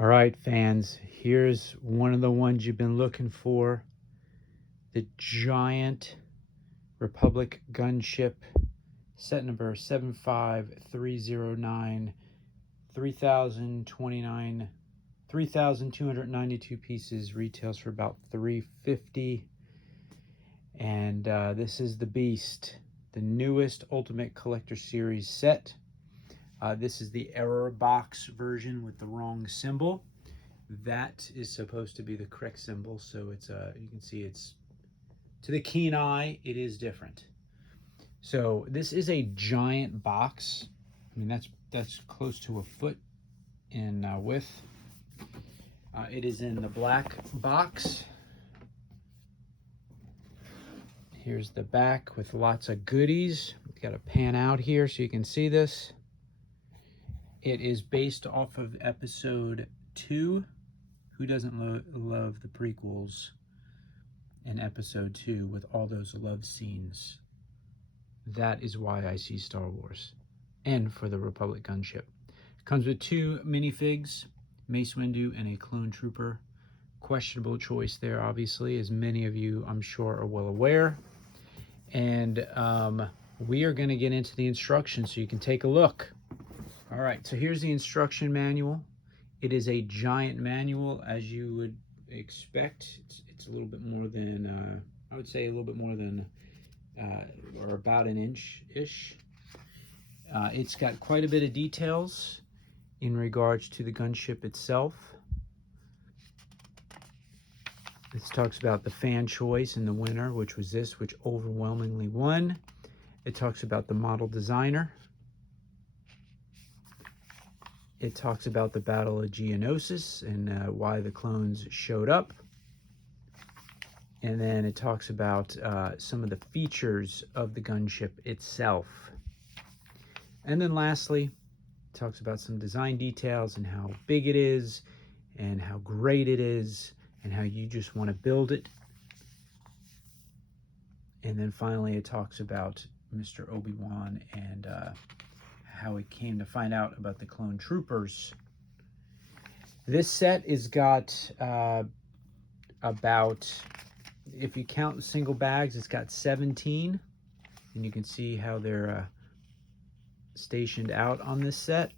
All right, fans, here's one of the ones you've been looking for. The giant Republic Gunship, set number 75309, 3,292 pieces, retails for about $350. And this is the Beast, the newest Ultimate Collector Series set. This is the error box version with the wrong symbol. That is supposed to be the correct symbol, so it's you can see it's, to the keen eye, it is different. So this is a giant box. I mean, that's close to a foot in width. It is in the black box. Here's the back with lots of goodies. Got to pan out here so you can see this. It is based off of episode 2. Who doesn't love the prequels in episode 2 with all those love scenes? That is why I see Star Wars, and for the Republic Gunship. Comes with 2 minifigs, Mace Windu and a clone trooper. Questionable choice there, obviously, as many of you, I'm sure, are well aware. And we are going to get into the instructions so you can take a look. All right, so here's the instruction manual. It is a giant manual, as you would expect. It's a little bit more than, I would say a little bit more than, or about an inch-ish. It's got quite a bit of details in regards to the gunship itself. This talks about the fan choice and the winner, which was this, which overwhelmingly won. It talks about the model designer. It talks about the Battle of Geonosis and why the clones showed up. And then it talks about some of the features of the gunship itself. And then lastly, it talks about some design details and how big it is and how great it is and how you just want to build it. And then finally, it talks about Mr. Obi-Wan and how it came to find out about the clone troopers. This set is got about, if you count the single bags, it's got 17. And you can see how they're stationed out on this set.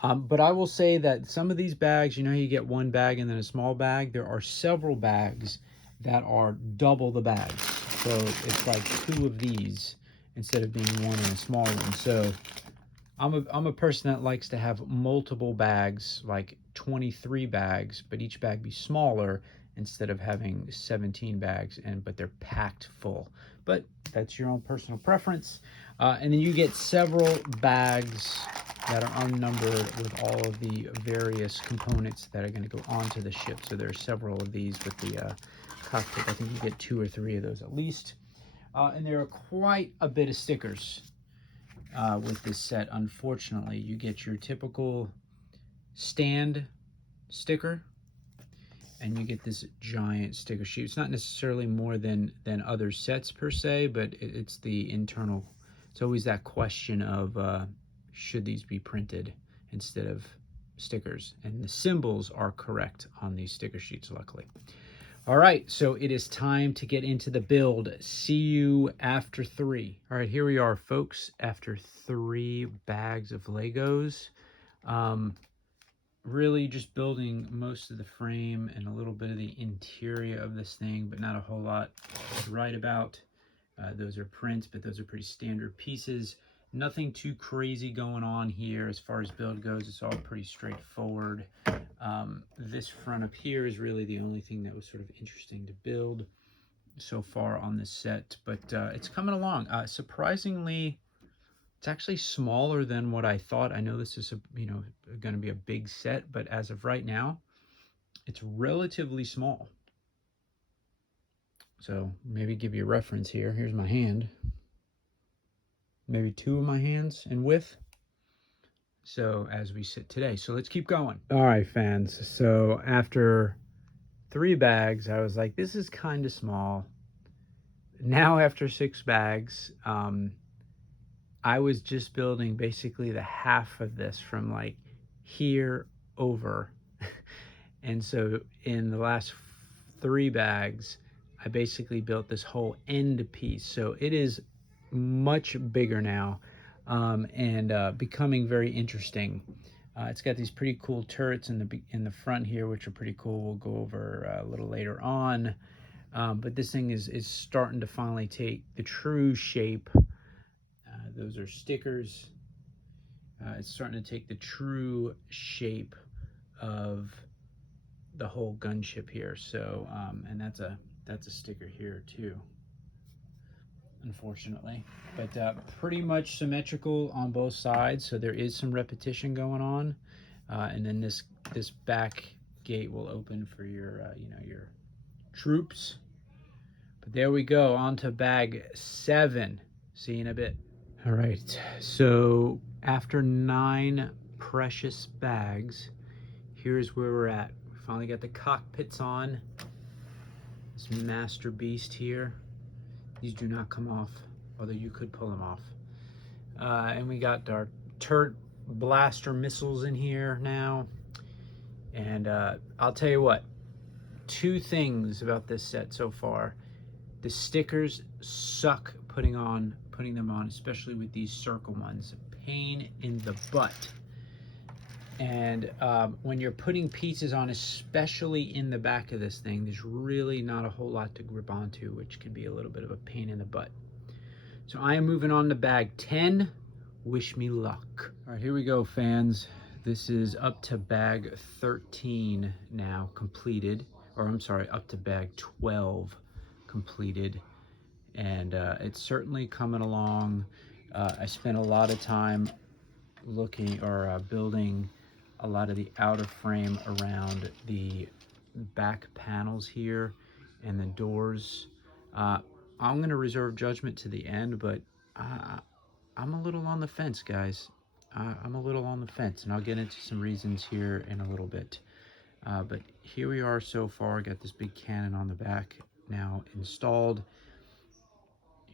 But I will say that some of these bags, you know, you get one bag and then a small bag. There are several bags that are double the bags. So it's like 2 of these instead of being one and a small one. So I'm a person that likes to have multiple bags, like 23 bags, but each bag be smaller instead of having 17 bags, but they're packed full. But that's your own personal preference. And then you get several bags that are unnumbered with all of the various components that are going to go onto the ship. So there are several of these with the cockpit. I think you get 2 or 3 of those at least. And there are quite a bit of stickers with this set. Unfortunately, you get your typical stand sticker, and you get this giant sticker sheet. It's not necessarily more than other sets per se, but it's the internal. It's always that question of should these be printed instead of stickers? And the symbols are correct on these sticker sheets, luckily. All right, so it is time to get into the build. See you after 3. All right, here we are, folks, after 3 bags of Legos. Really just building most of the frame and a little bit of the interior of this thing, but not a whole lot to write about. Those are prints, but those are pretty standard pieces. Nothing too crazy going on here as far as build goes. It's all pretty straightforward. This front up here is really the only thing that was sort of interesting to build so far on this set, but it's coming along. Surprisingly, it's actually smaller than what I thought. I know this is going to be a big set, but as of right now, it's relatively small. So maybe give you a reference here. Here's my hand. Maybe 2 of my hands in width. So as we sit today, so let's keep going. All right, fans. So after 3 bags, I was like, this is kind of small. Now after 6 bags, I was just building basically the half of this from like here over. And so in the last 3 bags, I basically built this whole end piece. So it is much bigger now, and becoming very interesting. It's got these pretty cool turrets in the front here, which are pretty cool. We'll go over a little later on. But this thing is starting to finally take the true shape. Those are stickers. It's starting to take the true shape of the whole gunship here. So, and that's a sticker here too, unfortunately. But pretty much symmetrical on both sides. So there is some repetition going on, and then this back gate will open for your your troops. But there we go, on to bag 7. See you in a bit. All right, so after 9 precious bags, here's where we're at. We finally got the cockpits on. This master beast here. These do not come off, although you could pull them off. And we got our turret blaster missiles in here now. And I'll tell you what, 2 things about this set so far. The stickers suck putting them on, especially with these circle ones. Pain in the butt. And when you're putting pieces on, especially in the back of this thing, there's really not a whole lot to grip onto, which can be a little bit of a pain in the butt. So I am moving on to bag 10. Wish me luck. All right, here we go, fans. This is up to bag 13 now completed, or I'm sorry, up to bag 12 completed. And it's certainly coming along. I spent a lot of time looking or building a lot of the outer frame around the back panels here and the doors. I'm going to reserve judgment to the end, but I'm a little on the fence, guys. I'm a little on the fence, and I'll get into some reasons here in a little bit. But here we are so far. Got this big cannon on the back now installed.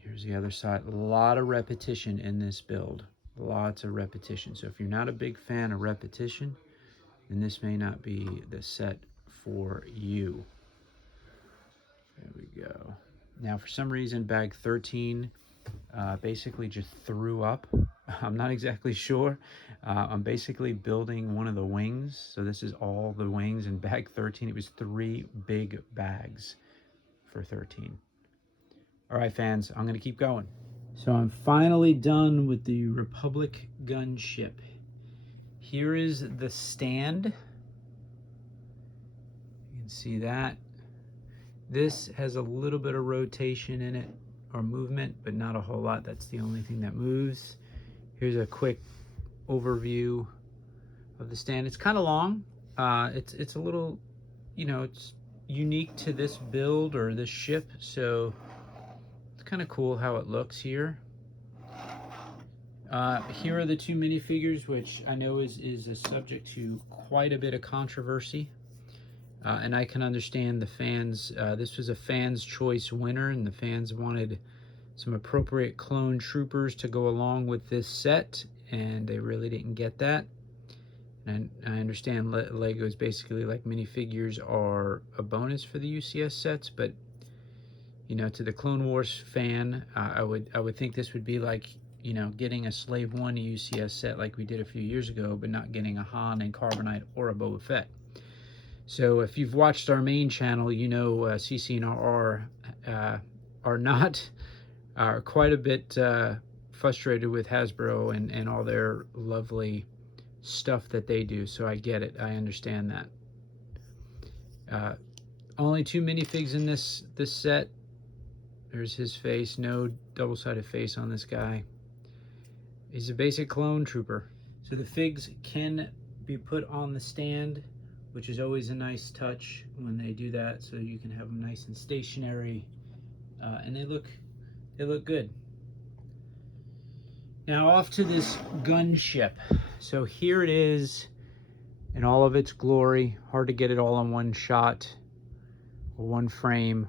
Here's the other side. A lot of repetition in this build. Lots of repetition. So if you're not a big fan of repetition, then this may not be the set for you. There we go. Now, for some reason, bag 13 basically just threw up. I'm not exactly sure. I'm basically building one of the wings. So this is all the wings. In bag 13, it was 3 big bags for 13. All right, fans, I'm going to keep going. So I'm finally done with the Republic gunship. Here is the stand. You can see that. This has a little bit of rotation in it, or movement, but not a whole lot. That's the only thing that moves. Here's a quick overview of the stand. It's kind of long. It's a little, it's unique to this build or this ship, so kind of cool how it looks here. Here are the 2 minifigures, which I know is a subject to quite a bit of controversy, and I can understand the fans. This was a fans choice winner, and the fans wanted some appropriate clone troopers to go along with this set, and they really didn't get that. And I understand Lego is basically like minifigures are a bonus for the UCS sets, but to the Clone Wars fan, I would think this would be like, getting a Slave 1 UCS set like we did a few years ago, but not getting a Han and Carbonite or a Boba Fett. So if you've watched our main channel, CC and RR are quite a bit frustrated with Hasbro and all their lovely stuff that they do. So I get it. I understand that. Only 2 minifigs in this set. There's his face, no double-sided face on this guy. He's a basic clone trooper. So the figs can be put on the stand, which is always a nice touch when they do that, so you can have them nice and stationary, and they look good. Now off to this gunship. So here it is in all of its glory. Hard to get it all in one shot or one frame.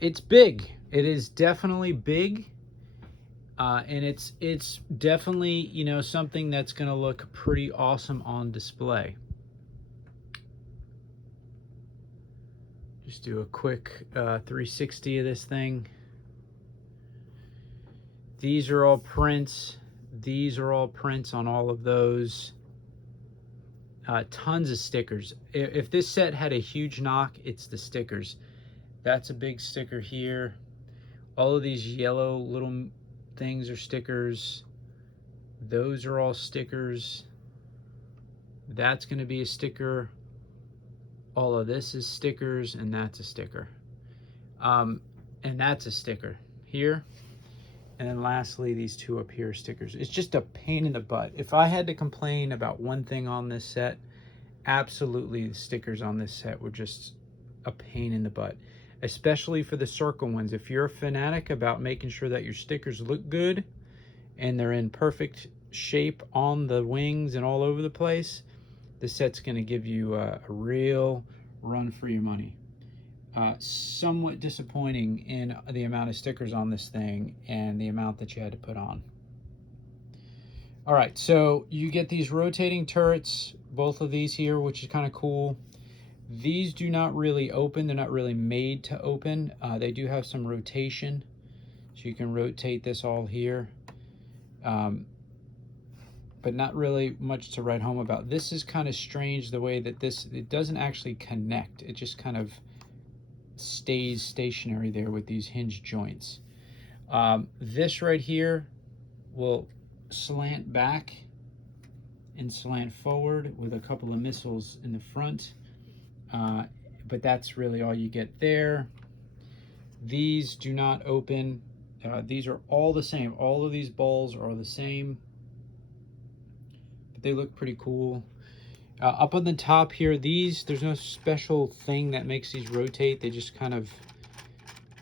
It's big. It is definitely big. And it's definitely, you know, something that's going to look pretty awesome on display. Just do a quick 360 of this thing. These are all prints. These are all prints on all of those. Tons of stickers. If this set had a huge knock, it's the stickers. That's a big sticker here. All of these yellow little things are stickers. Those are all stickers. That's going to be a sticker. All of this is stickers, and that's a sticker. And that's a sticker here. And then lastly, these two up here are stickers. It's just a pain in the butt. If I had to complain about one thing on this set, absolutely the stickers on this set were just a pain in the butt, especially for the circle ones. If you're a fanatic about making sure that your stickers look good and they're in perfect shape on the wings and all over the place, the set's going to give you a real run for your money. Somewhat disappointing in the amount of stickers on this thing and the amount that you had to put on. All right, so you get these rotating turrets, both of these here, which is kind of cool. These do not really open. They're not really made to open. They do have some rotation, so you can rotate this all here. But not really much to write home about. This is kind of strange, the way that it doesn't actually connect. It just kind of stays stationary there with these hinge joints. This right here will slant back and slant forward with a couple of missiles in the front, but that's really all you get there. These do not open. These are all the same. All of these balls are the same, but they look pretty cool. Up on the top here, there's no special thing that makes these rotate. They just kind of,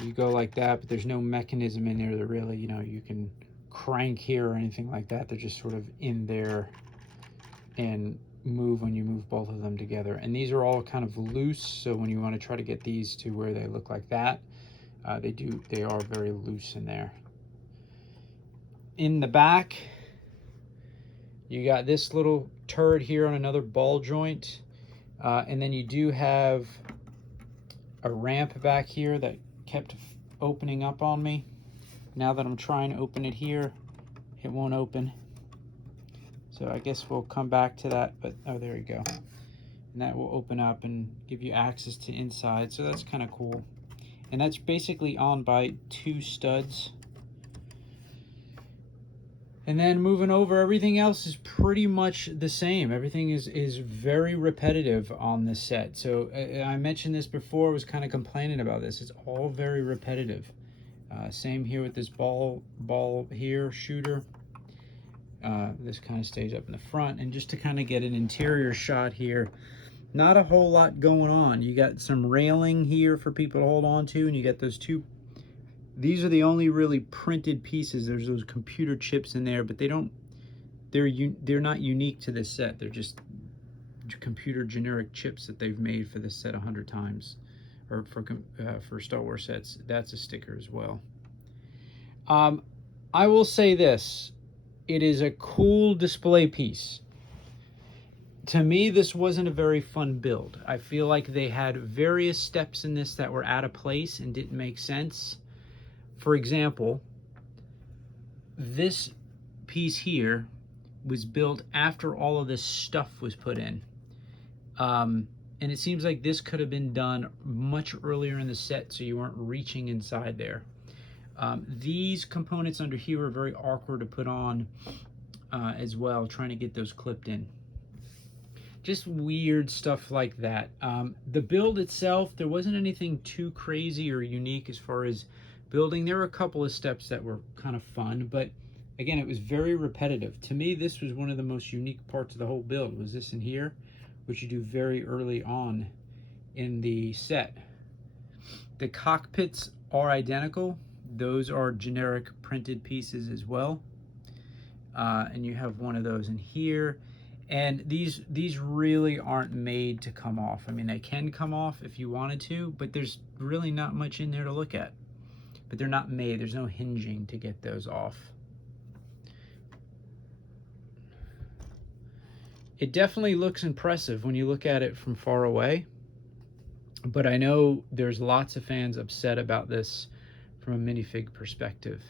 you go like that, but there's no mechanism in there that really, you know, you can crank here or anything like that. They're just sort of in there and move when you move both of them together. And these are all kind of loose, so when you want to try to get these to where they look like that, they are very loose in there. In the back, you got this little turret here on another ball joint, and then you do have a ramp back here that kept opening up on me. Now that I'm trying to open it here, it won't open. So I guess we'll come back to that, but oh, there you go. And that will open up and give you access to inside, so that's kind of cool. And that's basically on by 2 studs. And then moving over, everything else is pretty much the same. Everything is very repetitive on this set. So I mentioned this before, I was kind of complaining about this. It's all very repetitive. Same here with this ball here, shooter. This kind of stays up in the front. And just to kind of get an interior shot here, not a whole lot going on. You got some railing here for people to hold on to, and you got those two. These are the only really printed pieces. There's those computer chips in there, but they're not unique to this set. They're just computer generic chips that they've made for this set 100 times, or for Star Wars sets. That's a sticker as well. I will say this: it is a cool display piece. To me, this wasn't a very fun build. I feel like they had various steps in this that were out of place and didn't make sense. For example, this piece here was built after all of this stuff was put in. And it seems like this could have been done much earlier in the set, so you weren't reaching inside there. These components under here are very awkward to put on as well, trying to get those clipped in. Just weird stuff like that. The build itself, there wasn't anything too crazy or unique as far as building. There were a couple of steps that were kind of fun, but again, it was very repetitive. To me, this was one of the most unique parts of the whole build, was this in here, which you do very early on in the set. The cockpits are identical. Those are generic printed pieces as well. And you have one of those in here. And these really aren't made to come off. I mean, they can come off if you wanted to, but there's really not much in there to look at. But they're not made. There's no hinging to get those off. It definitely looks impressive when you look at it from far away, but I know there's lots of fans upset about this from a minifig perspective.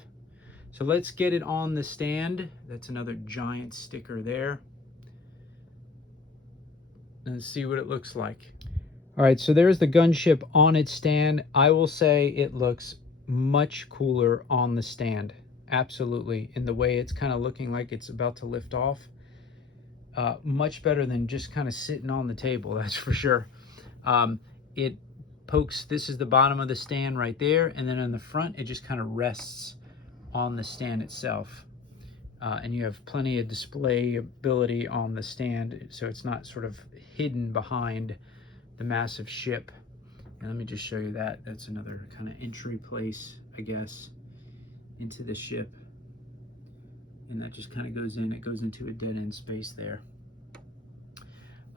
So let's get it on the stand. That's another giant sticker there. And see what it looks like. All right, so there's the Gunship on its stand. I will say it looks much cooler on the stand. Absolutely. In the way it's kind of looking like it's about to lift off. Much better than just kind of sitting on the table, that's for sure. It pokes, this is the bottom of the stand right there, and then on the front it just kind of rests on the stand itself. And you have plenty of display ability on the stand, so it's not sort of hidden behind the massive ship. And let me just show you that. That's another kind of entry place, I guess, into the ship. And that just kind of goes in. It goes into a dead-end space there.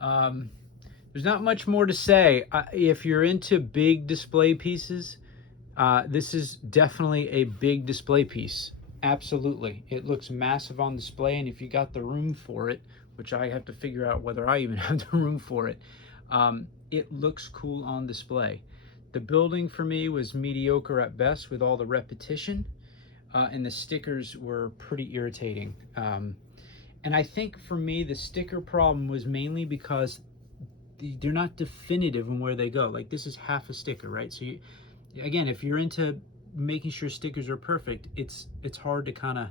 There's not much more to say. If you're into big display pieces, this is definitely a big display piece. Absolutely. It looks massive on display, and if you got the room for it, which I have to figure out whether I even have the room for it, it looks cool on display. The building for me was mediocre at best with all the repetition, and the stickers were pretty irritating. And I think for me, the sticker problem was mainly because they're not definitive in where they go. Like, this is half a sticker, right? So again, if you're into making sure stickers are perfect, it's hard to kind of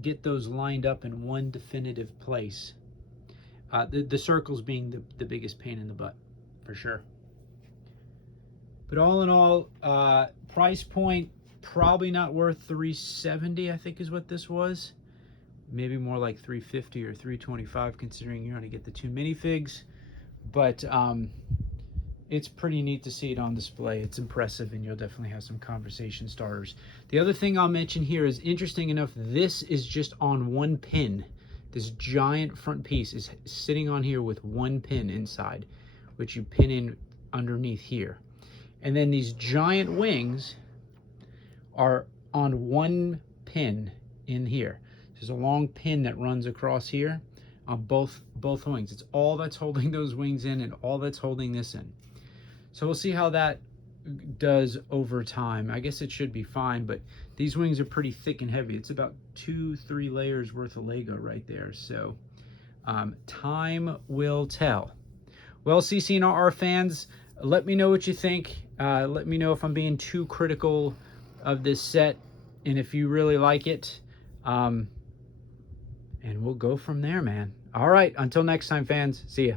get those lined up in one definitive place. The circles being the biggest pain in the butt, for sure. But all in all, price point, probably not worth $370, I think is what this was. Maybe more like $350 or $325, considering you're going to get the 2 minifigs. But it's pretty neat to see it on display. It's impressive, and you'll definitely have some conversation starters. The other thing I'll mention here is, interesting enough, this is just on one pin. This giant front piece is sitting on here with one pin inside, which you pin in underneath here. And then these giant wings are on one pin in here. There's a long pin that runs across here on both wings. It's all that's holding those wings in, and all that's holding this in. So we'll see how that does over time. I guess it should be fine, but these wings are pretty thick and heavy. It's about 2-3 layers worth of Lego right there. So time will tell. Well, CC and RR fans, let me know what you think. Let me know if I'm being too critical of this set, and if you really like it. And we'll go from there, man. All right, until next time, fans. See ya.